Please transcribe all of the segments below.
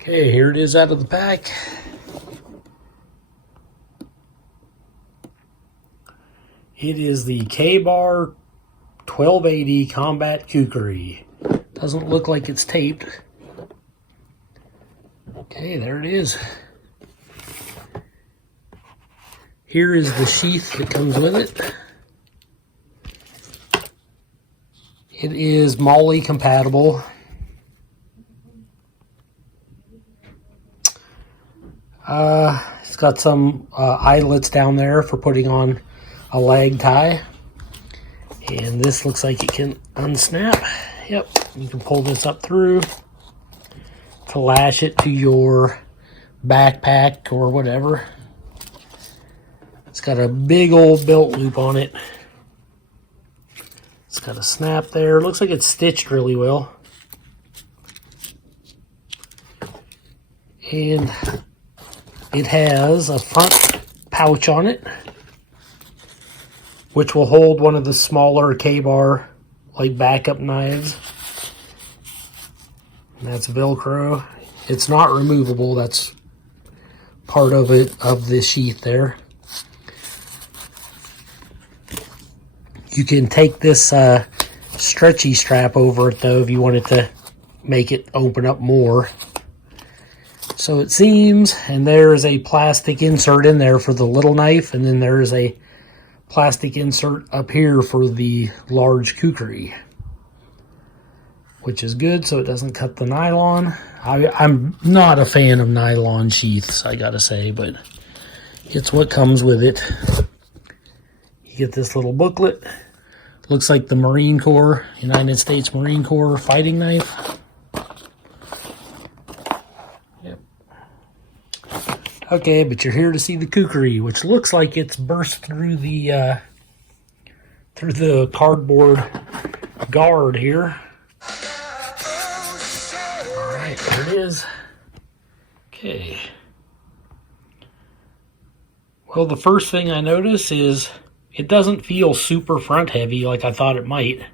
Okay, here it is out of the pack. It is the K-Bar 1280 Combat Kukri. Doesn't look like it's taped. Okay, there it is. Here is the sheath that comes with it. It is Molle compatible. It's got some eyelets down there for putting on a lag tie. And this looks like it can unsnap. Yep, you can pull this up through to lash it to your backpack or whatever. It's got a big old belt loop on it. It's got a snap there. Looks like it's stitched really well. And it has a front pouch on it, which will hold one of the smaller K-Bar like backup knives. And that's Velcro. It's not removable. That's part of it, of the sheath there. You can take this stretchy strap over it though if you wanted to make it open up more. So it seems, and there is a plastic insert in there for the little knife, and then there is a plastic insert up here for the large kukri, which is good so it doesn't cut the nylon. I'm not a fan of nylon sheaths, I gotta say, but it's what comes with it. You get this little booklet. Looks like the Marine Corps, United States Marine Corps fighting knife. Yep. Okay, but you're here to see the kukri, which looks like it's burst through the cardboard guard here. All right, there it is. Okay. Well, the first thing I notice is it doesn't feel super front heavy like I thought it might.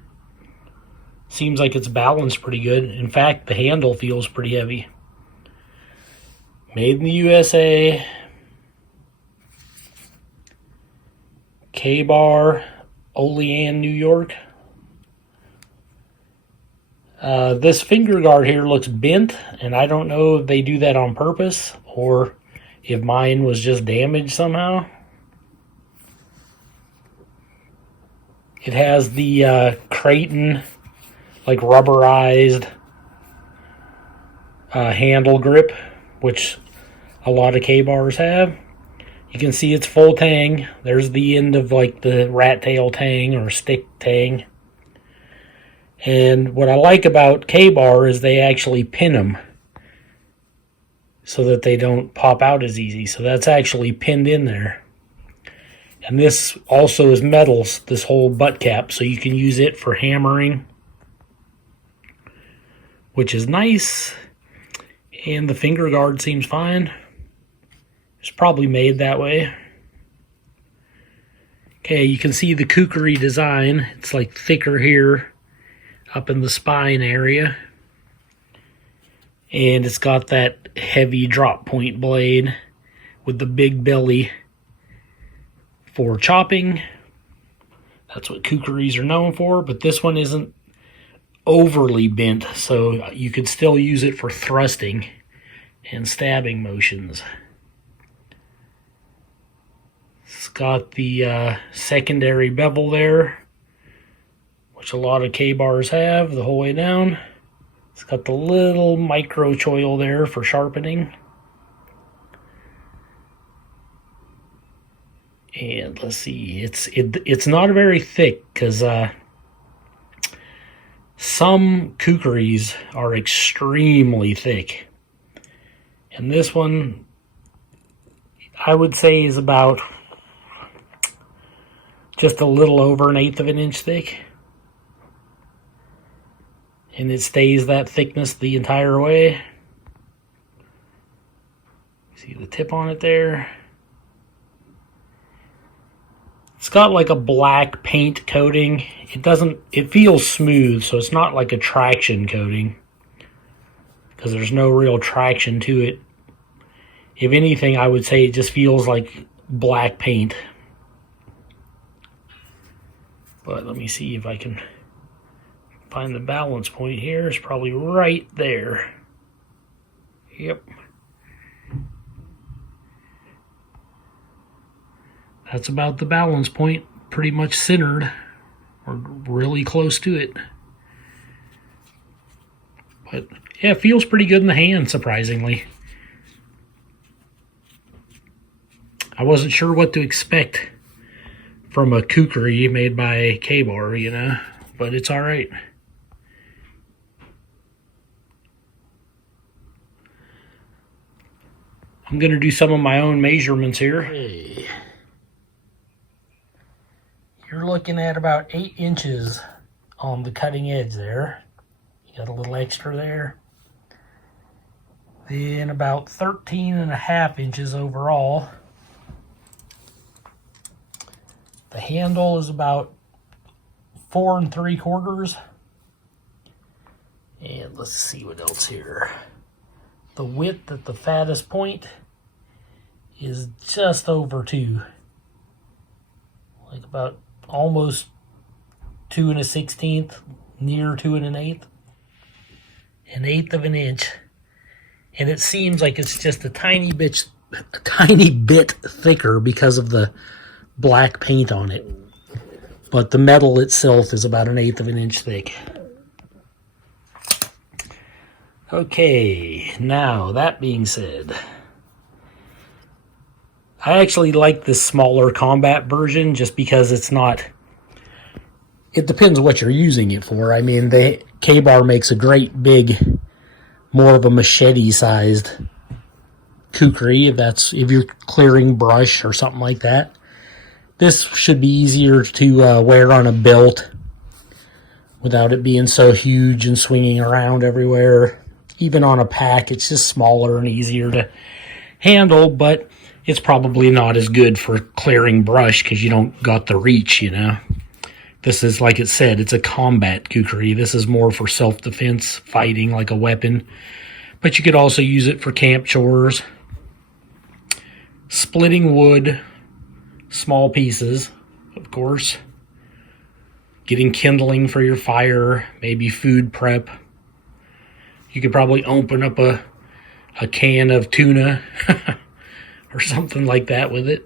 Seems like it's balanced pretty good. In fact, the handle feels pretty heavy. Made in the USA. K-Bar, Olean, New York. This finger guard here looks bent, and I don't know if they do that on purpose or if mine was just damaged somehow. It has the Kraton, like rubberized handle grip, which a lot of K-Bars have. You can see it's Full-Tang. There's the end of like the rat tail tang or stick tang. And what I like about K-Bar is they actually pin them so that they don't pop out as easy. So that's actually pinned in there. And this also is metals, this whole butt cap, so you can use it for hammering, which is nice. And the finger guard seems fine. It's probably made that way. Okay, you can see the kukri design. It's like thicker here up in the spine area. And it's got that heavy drop point blade with the big belly for chopping. That's what kukris are known for, but this one isn't overly bent, so you could still use it for thrusting and stabbing motions. It's got the secondary bevel there, which a lot of K-Bars have the whole way down. It's got the little micro choil there for sharpening. And let's see, it's not very thick because some kukris are extremely thick. And this one, I would say, is about just a little over 1/8 of an inch thick. And it stays that thickness the entire way. See the tip on it there? It's got like a black paint coating. It feels smooth, so it's not like a traction coating. because there's no real traction to it. If anything, I would say it just feels like black paint. But let me see if I can find the balance point here. It's probably right there. Yep. That's about the balance point, pretty much centered, or really close to it. But yeah, it feels pretty good in the hand, surprisingly. I wasn't sure what to expect from a kukri made by K-Bar, you know, but it's all right. I'm going to do some of my own measurements here. Hey. You're looking at about 8 inches on the cutting edge there. You got a little extra there. Then about 13.5 inches overall. The handle is about 4 3/4. And let's see what else here. The width at the fattest point is just over 2. Like about almost 2 1/16, near 2 1/8. 1/8 of an inch. And it seems like it's just a tiny bit thicker because of the black paint on it. But the metal itself is about 1/8 of an inch thick. Okay, now that being said, I actually like this smaller combat version just because it's not, it depends what you're using it for. I mean, the K-Bar makes a great big, more of a machete sized kukri, if you're clearing brush or something like that. This should be easier to wear on a belt without it being so huge and swinging around everywhere. Even on a pack, it's just smaller and easier to handle, but it's probably not as good for clearing brush because you don't got the reach, you know. This is, like it said, it's a combat kukri. This is more for self-defense, fighting like a weapon. But you could also use it for camp chores. Splitting wood, small pieces, of course. Getting kindling for your fire, maybe food prep. You could probably open up a can of tuna or something like that with it.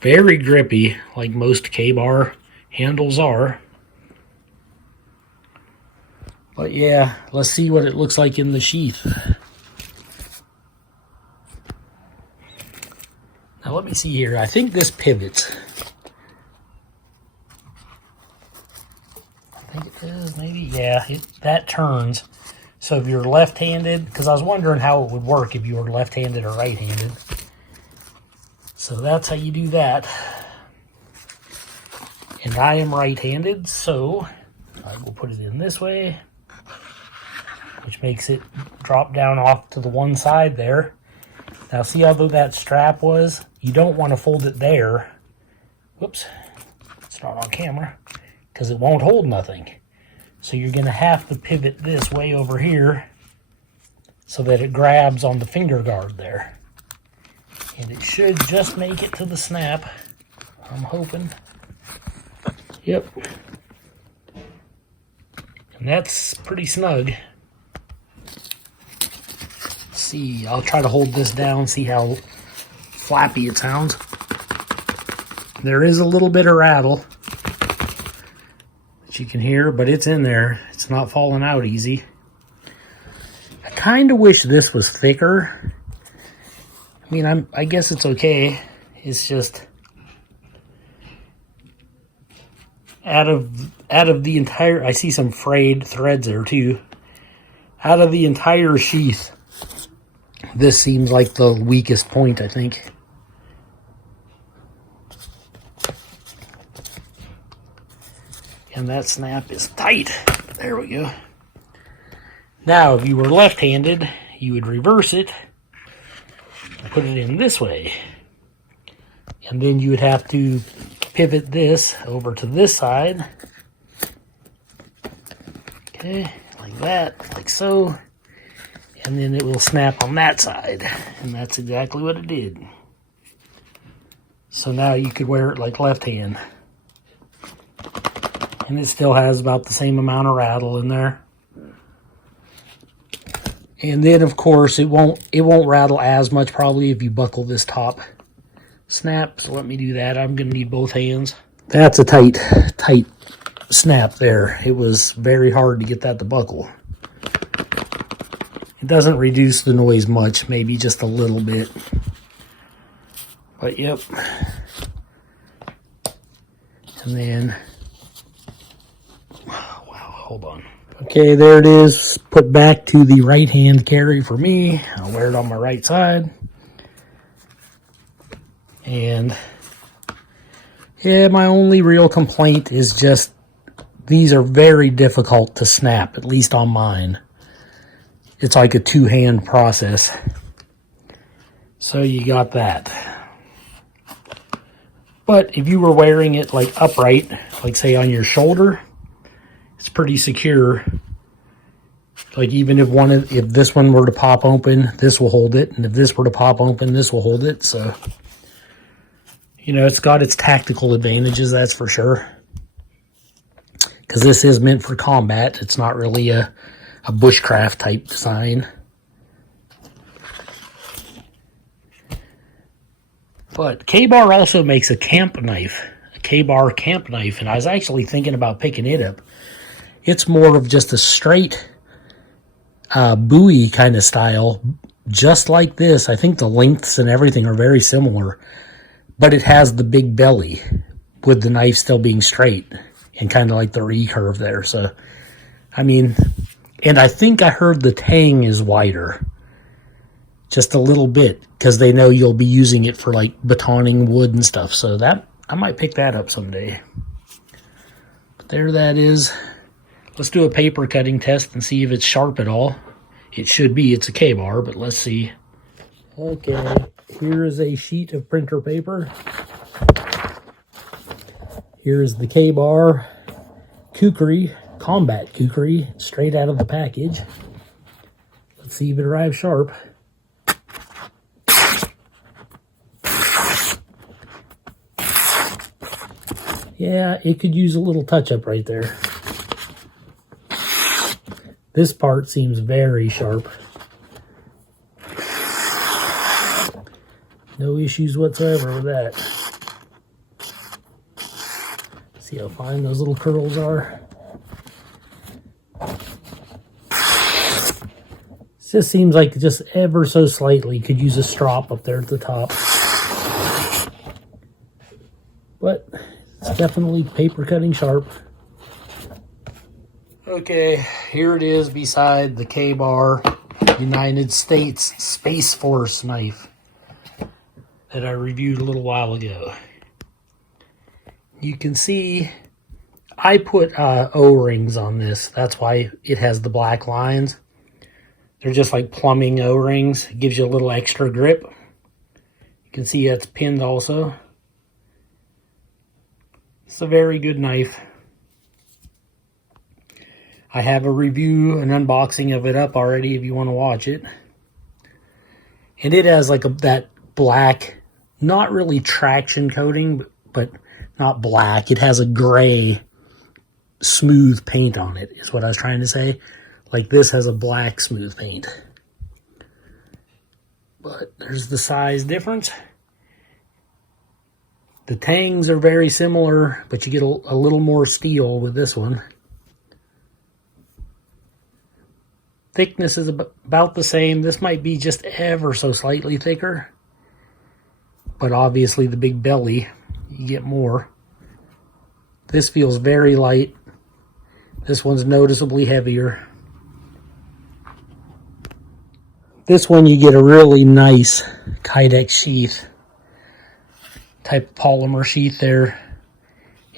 Very grippy, like most K-Bar handles are. But yeah, let's see what it looks like in the sheath. Now let me see here. I think this pivots. I think it is, maybe. Yeah, that turns. So if you're left-handed, because I was wondering how it would work if you were left-handed or right-handed. So that's how you do that. And I am right-handed, so I will put it in this way, which makes it drop down off to the one side there. Now see how that strap was? You don't want to fold it there. Whoops, it's not on camera, because it won't hold nothing. So you're going to have to pivot this way over here so that it grabs on the finger guard there. And it should just make it to the snap, I'm hoping. Yep. And that's pretty snug. Let's see, I'll try to hold this down, see how flappy it sounds. There is a little bit of rattle that you can hear, but it's in there. It's not falling out easy. I kind of wish this was thicker. I mean, I guess it's okay. It's just out of the entire, I see some frayed threads there too. Out of the entire sheath, this seems like the weakest point, I think. And that snap is tight. There we go. Now, if you were left-handed, you would reverse it and put it in this way. And then you would have to pivot this over to this side. Okay, like that, like so, and then it will snap on that side, and that's exactly what it did. So now you could wear it like left hand, and it still has about the same amount of rattle in there. And then of course it won't rattle as much probably if you buckle this top snap. So let me do that. I'm gonna need both hands. That's a tight snap there. It was very hard to get that to buckle. It doesn't reduce the noise much, maybe just a little bit. But yep. And then, wow, hold on. Okay, there it is, put back to the right hand carry for me. I'll wear it on my right side. And yeah, my only real complaint is just these are very difficult to snap, at least on mine. It's like a two-hand process. So you got that. But if you were wearing it like upright, like say on your shoulder, it's pretty secure. Like even if this one were to pop open, this will hold it. And if this were to pop open, this will hold it. So, you know, it's got its tactical advantages, that's for sure. Because this is meant for combat. It's not really a bushcraft type design. But K-Bar also makes a camp knife, a K-Bar camp knife, and I was actually thinking about picking it up. It's more of just a straight Bowie kind of style, just like this. I think the lengths and everything are very similar, but it has the big belly with the knife still being straight and kind of like the recurve there. So, I mean, and I think I heard the tang is wider. Just a little bit, because they know you'll be using it for like batoning wood and stuff. So that, I might pick that up someday. But there that is. Let's do a paper cutting test and see if it's sharp at all. It should be, it's a K-Bar, but let's see. Okay, here is a sheet of printer paper. Here is the K-Bar Kukri, Combat Kukri, straight out of the package. Let's see if it arrives sharp. Yeah, it could use a little touch-up right there. This part seems very sharp. No issues whatsoever with that. See how fine those little curls are? It just seems like just ever so slightly could use a strop up there at the top. But it's definitely paper cutting sharp. Okay, here it is beside the K-Bar United States Space Force knife that I reviewed a little while ago. You can see I put O-rings on this. That's why it has the black lines. They're just like plumbing O-rings. It gives you a little extra grip. You can see it's pinned also. It's a very good knife. I have a review, an unboxing of it up already if you want to watch it. And it has like that black, not really traction coating, but not black. It has a gray, smooth paint on it, is what I was trying to say. Like this has a black, smooth paint. But there's the size difference. The tangs are very similar, but you get a little more steel with this one. Thickness is about the same. This might be just ever so slightly thicker. But obviously the big belly, you get more. This feels very light. This one's noticeably heavier. This one you get a really nice Kydex sheath. Type of polymer sheath there.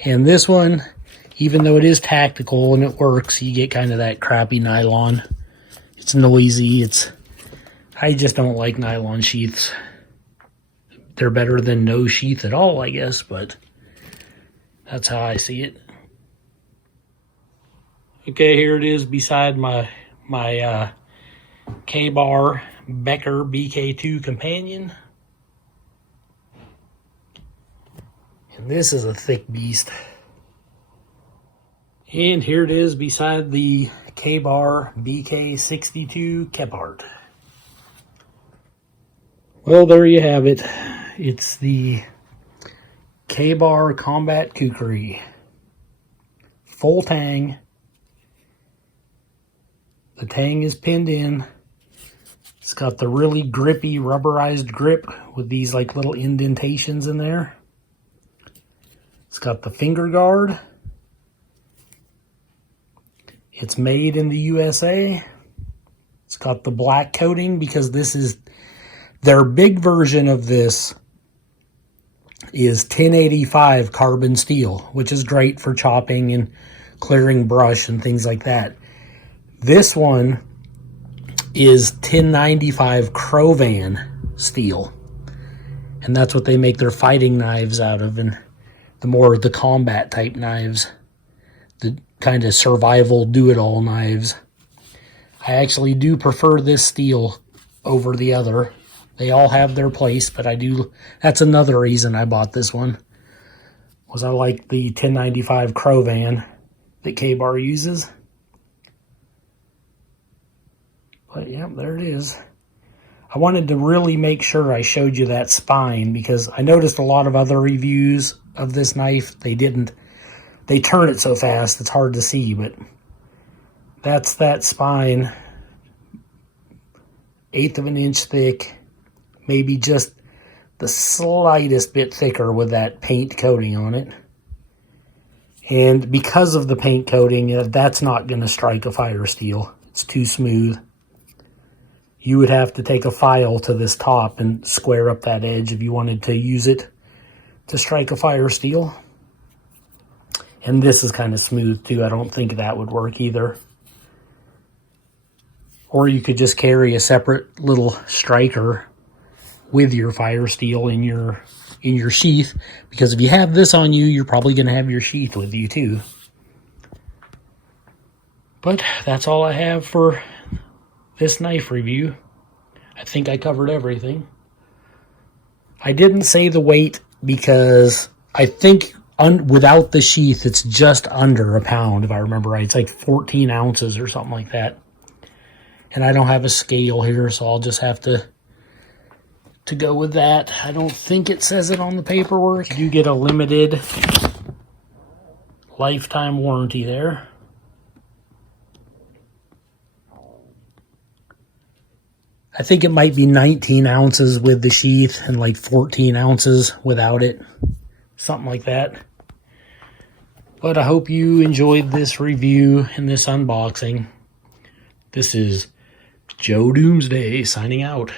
And this one, even though it is tactical and it works, you get kind of that crappy nylon. It's noisy. I just don't like nylon sheaths. They're better than no sheath at all, I guess, but that's how I see it. Okay, here it is beside my K-Bar Becker BK2 companion. And this is a thick beast. And here it is beside the K-Bar BK62 Kephart. Well, there you have it. It's the K-Bar Combat Kukri. Full-Tang. The tang is pinned in. It's got the really grippy rubberized grip with these like little indentations in there. It's got the finger guard. It's made in the USA. It's got the black coating because this is their big version of this is 1085 carbon steel, which is great for chopping and clearing brush and things like that. This one is 1095 Cro-Van steel, and that's what they make their fighting knives out of, and the combat type knives, the kind of survival do-it-all knives. I actually do prefer this steel over the other. They all have their place, but I do. That's another reason I bought this one, was I like the 1095 Cro-Van that K-Bar uses. But yeah, there it is. I wanted to really make sure I showed you that spine because I noticed a lot of other reviews of this knife, they turn it so fast it's hard to see, but that's that spine, 1/8 of an inch thick, maybe just the slightest bit thicker with that paint coating on it. And because of the paint coating, that's not going to strike a fire steel. It's too smooth. You would have to take a file to this top and square up that edge if you wanted to use it to strike a fire steel. And this is kind of smooth too. I don't think that would work either. Or you could just carry a separate little striker with your fire steel in your sheath, because if you have this on you, you're probably going to have your sheath with you too. But that's all I have for this knife review. I think I covered everything. I didn't say the weight because I think without the sheath it's just under a pound, if I remember right. It's like 14 ounces or something like that. And I don't have a scale here, so I'll just have to go with that. I don't think it says it on the paperwork. You get a limited lifetime warranty there. I think it might be 19 ounces with the sheath and like 14 ounces without it. Something like that. But I hope you enjoyed this review and this unboxing. This is Joe Doomsday signing out.